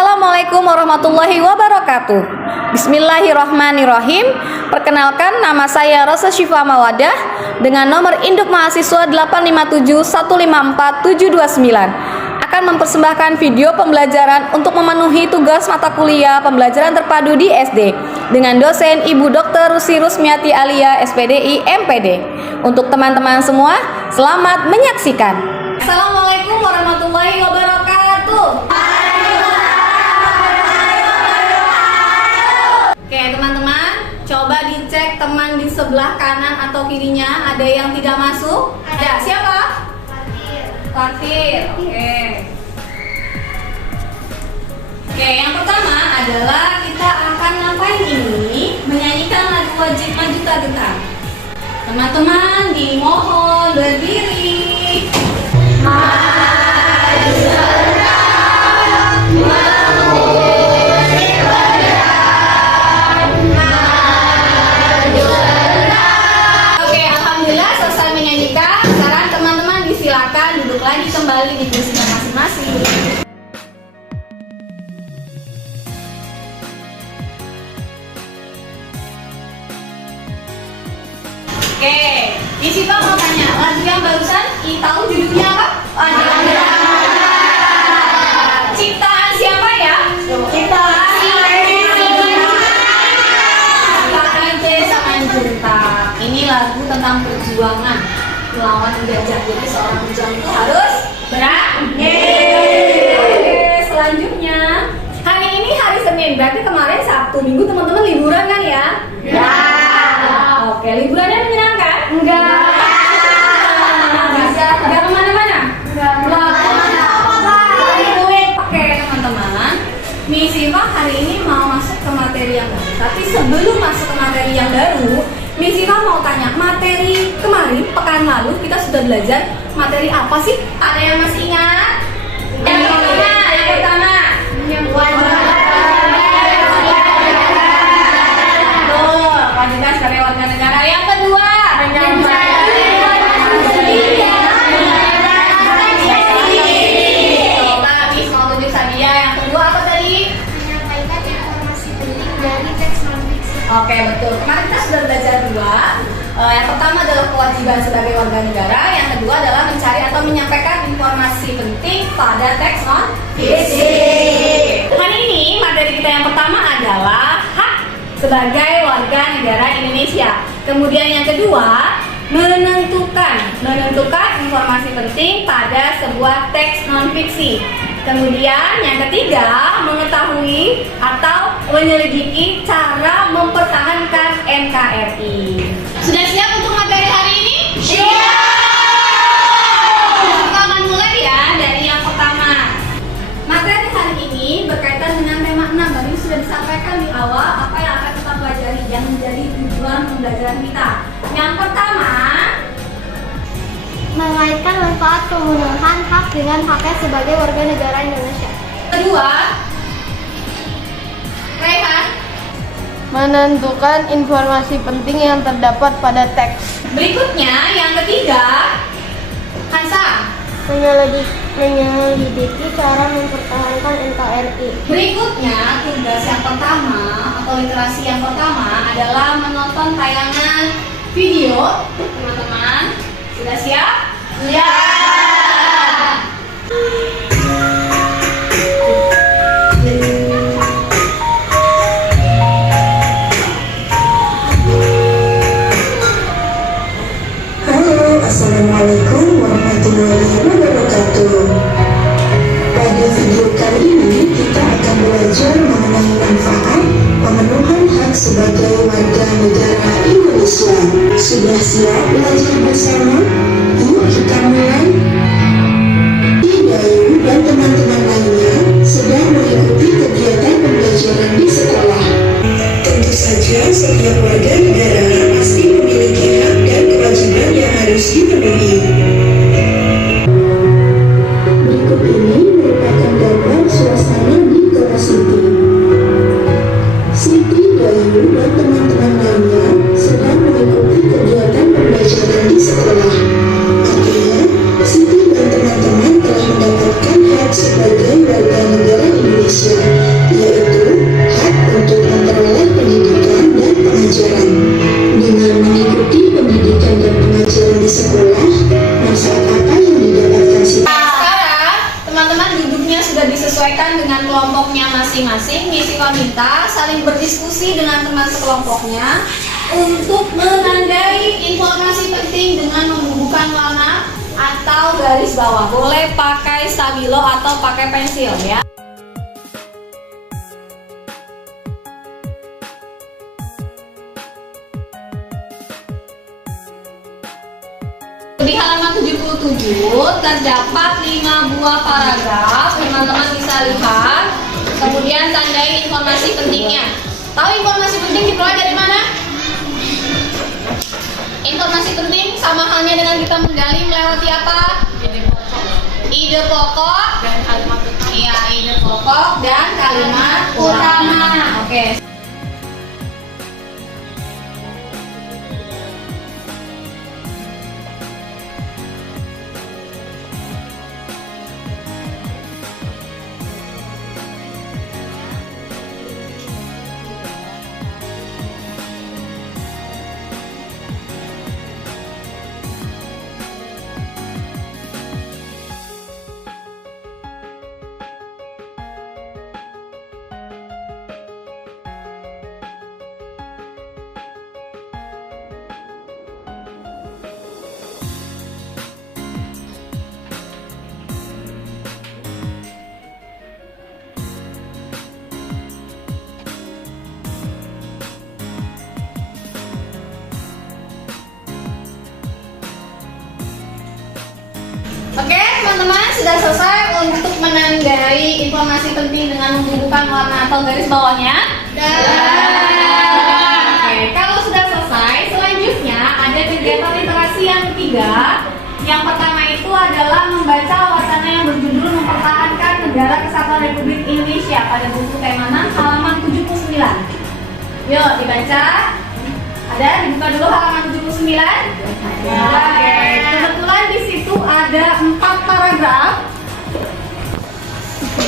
Assalamualaikum warahmatullahi wabarakatuh. Bismillahirrahmanirrahim. Perkenalkan, nama saya Rosa Syifa Mawadah dengan nomor induk mahasiswa 857154729 akan mempersembahkan video pembelajaran untuk memenuhi tugas mata kuliah pembelajaran terpadu di SD dengan dosen Ibu Dr. Rusi Rusmiati Alia SPDI MPD. Untuk teman-teman semua, selamat menyaksikan. Assalamualaikum warahmatullahi wabarakatuh. Oke teman-teman, coba dicek teman di sebelah kanan atau kirinya, ada yang tidak masuk? Ada, siapa? Fatir. Oke, yang pertama adalah kita akan ngapain ini? Menyanyikan lagu wajib maju tak gentar. Teman-teman dimohon berdiri. Maju serentak, mengusir badan. Maju serentak. Oke, alhamdulillah selesai menyanyikan. Sekarang teman-teman disilakan duduk lagi kembali di kursinya masing-masing. Oke, di situ mau tanya, lagu yang barusan tahu judulnya apa? Ciptaan siapa ya? Ciptaan Desa Manjuntak. Ini lagu tentang perjuangan melawan penjajah. Jadi seorang pejuang itu harus berani. Selanjutnya, hari ini hari Senin, berarti kemarin Sabtu Minggu teman-teman liburan kan ya? Ya. Oke, liburannya menyenangkan? Enggak. Enggak kemana-mana? Enggak. Oke teman-teman, Miss Siva hari ini mau masuk ke materi yang baru. Tapi sebelum masuk ke materi yang baru, Miss Siva mau tanya, materi kemarin, pekan lalu kita sudah belajar materi apa sih? Ada yang masih ingat? Yang pertama. Kualitas sebagai warga negara. Yang kedua, habis mau tunjuk Sadia. Yang kedua apa tadi? Menyampaikan informasi penting dari teks non-fiksi. Oke, betul. Kemarin kita sudah belajar dua. Yang pertama adalah kewajiban sebagai warga negara. Yang kedua adalah mencari atau menyampaikan informasi penting pada teks non-fiksi. Hari ini materi kita yang pertama adalah hak sebagai warga negara Indonesia. Kemudian yang kedua, menentukan informasi penting pada sebuah teks non-fiksi. Kemudian yang ketiga, mengetahui atau menyelidiki cara mempertahankan NKRI. Sudah siap untuk materi hari ini? Siap! Kita akan mulai ya dari yang pertama. Materi hari ini berkaitan dengan tema 6. Tadi sudah disampaikan di awal apa yang akan kita pelajari yang menjadi tujuan pembelajaran kita. Yang pertama, mengaitkan manfaat pemenuhan hak dengan haknya sebagai warga negara Indonesia. kedua, Rehan, menentukan informasi penting yang terdapat pada teks. berikutnya yang ketiga, Hansa, Menyelidiki cara mempertahankan NKRI. berikutnya tugas yang pertama atau literasi yang pertama adalah menonton tayangan video. Teman-teman sudah siap? Ya. Halo, assalamualaikum warahmatullahi wabarakatuh. Pada video kali ini kita akan belajar mengenai manfaat pemenuhan hak sebagai warga negara Indonesia. Sudah siap belajar bersama? Yuk kita mulai. Dayu dan teman-teman lainnya sedang mengikuti kegiatan pembelajaran di sekolah. Tentu saja setiap warga negara pasti memiliki hak dan kewajiban yang harus dipenuhi. Berikut ini merupakan gambar suasana di kelas Siti. Siti, Dayu, dan teman-teman lainnya sedang mengikuti kegiatan pembelajaran di sekolah. Artinya, Siti dan teman-teman telah mendapatkan hak sebagai warga negara Indonesia. berkaitan dengan kelompoknya masing-masing, Misi minta saling berdiskusi dengan teman sekelompoknya untuk menandai informasi penting dengan membubuhkan warna atau garis bawah. Boleh pakai stabilo atau pakai pensil ya. Di halaman 77 terdapat 5 buah paragraf, teman-teman bisa lihat. Kemudian tandai informasi pentingnya. Tahu informasi penting diperoleh dari mana? Informasi penting sama halnya dengan kita menggali melewati apa? Ide pokok dan kalimat utama. Iya, ide pokok dan kalimat utama. Oke. Oke, teman-teman sudah selesai untuk menandai informasi penting dengan membubuhkan warna atau garis bawahnya? Oke, kalau sudah selesai, selanjutnya ada kegiatan literasi yang ketiga. Yang pertama itu adalah membaca wacana yang berjudul Mempertahankan Negara Kesatuan Republik Indonesia pada buku tema 6 halaman 79. Yuk dibaca. Ada, dibuka dulu halaman 79. Oke, kebetulan di situ ada 4 paragraf.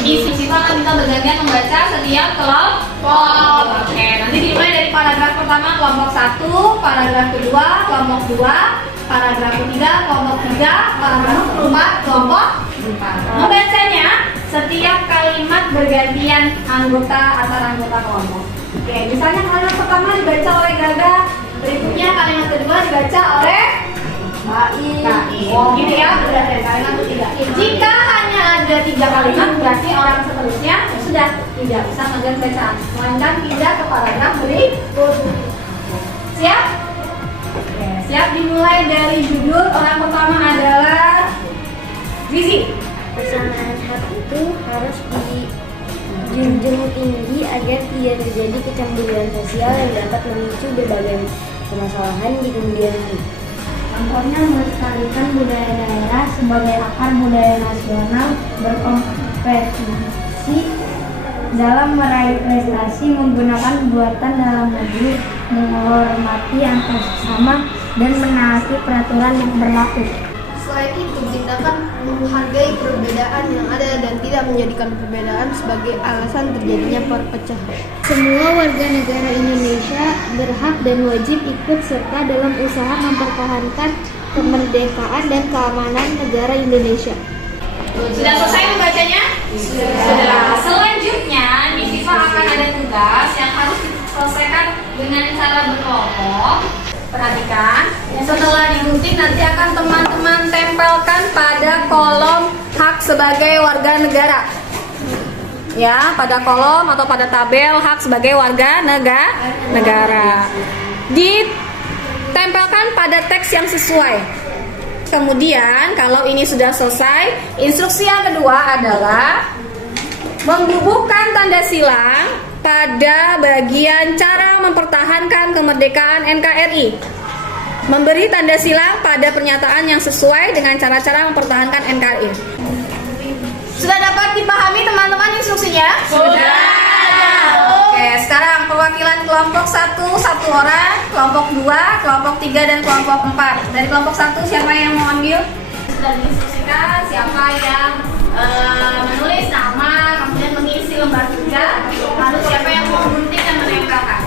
Di situ akan kita bergantian membaca setiap kelompok. Oke, nanti dimulai dari paragraf pertama kelompok 1, paragraf kedua kelompok 2, paragraf ketiga kelompok 3, paragraf keempat kelompok 4. Membacanya setiap kalimat bergantian anggota antar anggota kelompok. Oke, misalnya kalimat pertama dibaca oleh Gaga, berikutnya kalimat kedua dibaca oleh Baik. Oh, gitu ya, berarti kalimat ketiga. Jika hanya ada 3 kalimat, berarti orang seterusnya sudah tidak bisa mengajar bacaan, melainkan pindah ke paragraf berikut. Siap? Oke, siap. Dimulai dari judul. Orang pertama adalah Zizi. Pelaksanaan hak itu harus dijunjung tinggi agar tidak terjadi kecemburuan sosial yang dapat memicu berbagai permasalahan di kemudian hari. Contohnya melestarikan budaya daerah sebagai akar budaya nasional, berkompetisi dalam meraih prestasi, menggunakan buatan dalam negeri, menghormati antar sesama, dan menaati peraturan yang berlaku. Selain itu, tindakan menghargai perbedaan yang ada dan tidak menjadikan perbedaan sebagai alasan terjadinya perpecahan. Semua warga negara Indonesia berhak dan wajib ikut serta dalam usaha mempertahankan kemerdekaan dan keamanan negara Indonesia. Sudah selesai membacanya? Sudah. Selanjutnya, di siswa akan ada tugas yang harus diselesaikan dengan cara berkelompok. Perhatikan, setelah digunting nanti akan teman-teman tempelkan pada kolom hak sebagai warga negara. Ya, pada kolom atau pada tabel hak sebagai warga negara. Ditempelkan pada teks yang sesuai. Kemudian, kalau ini sudah selesai, instruksi yang kedua adalah membubuhkan tanda silang pada bagian cara mempertahankan kemerdekaan NKRI. Memberi tanda silang pada pernyataan yang sesuai dengan cara-cara mempertahankan NKRI. Sudah dapat dipahami teman-teman instruksinya? Sudah. Oke, sekarang perwakilan kelompok 1 orang, kelompok 2, kelompok 3 dan kelompok 4. Dari kelompok 1 siapa yang mau ambil? Sudah diinstruksikan siapa yang menulis nama, kemudian mengisi lembar 3, lalu siapa yang mau gunting dan menempelkan.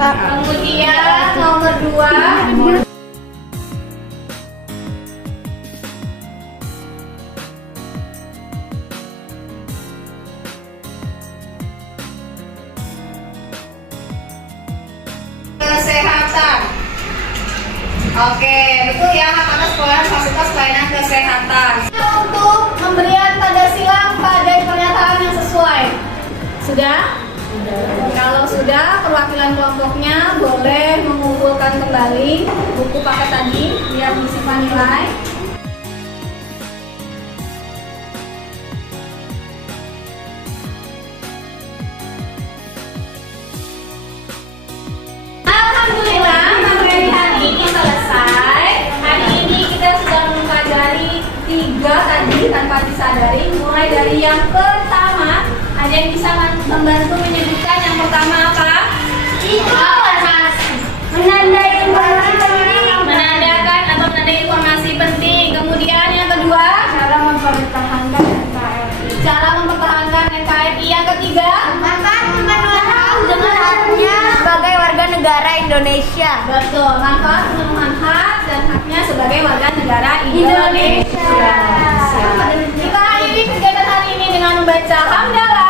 Kemudian nomor 2. Kesehatan. Oke, betul ya, kata sekolah fasilitas pelayanan kesehatan. Untuk pemberian tanda silang pada pernyataan yang sesuai. Sudah? Kalau sudah, perwakilan kelompoknya boleh mengumpulkan kembali buku paket tadi biar disimpan nilai. Alhamdulillah, materi hari ini selesai. Hari ini kita sudah mempelajari 3 tadi tanpa disadari. Mulai dari yang pertama, ada yang bisa membantu menyebutkan yang pertama apa? Informasi. Menandai informasi penting. Menandakan atau menandai informasi penting. Kemudian yang kedua, Cara mempertahankan NKRI. cara mempertahankan NKRI. Yang ketiga, Manfaat pemenuhan hak dengan haknya sebagai warga negara Indonesia. betul, manfaat pemenuhan hak dan haknya sebagai warga negara Indonesia. Kita akhiri kegiatan hari ini dengan membaca hamdalah.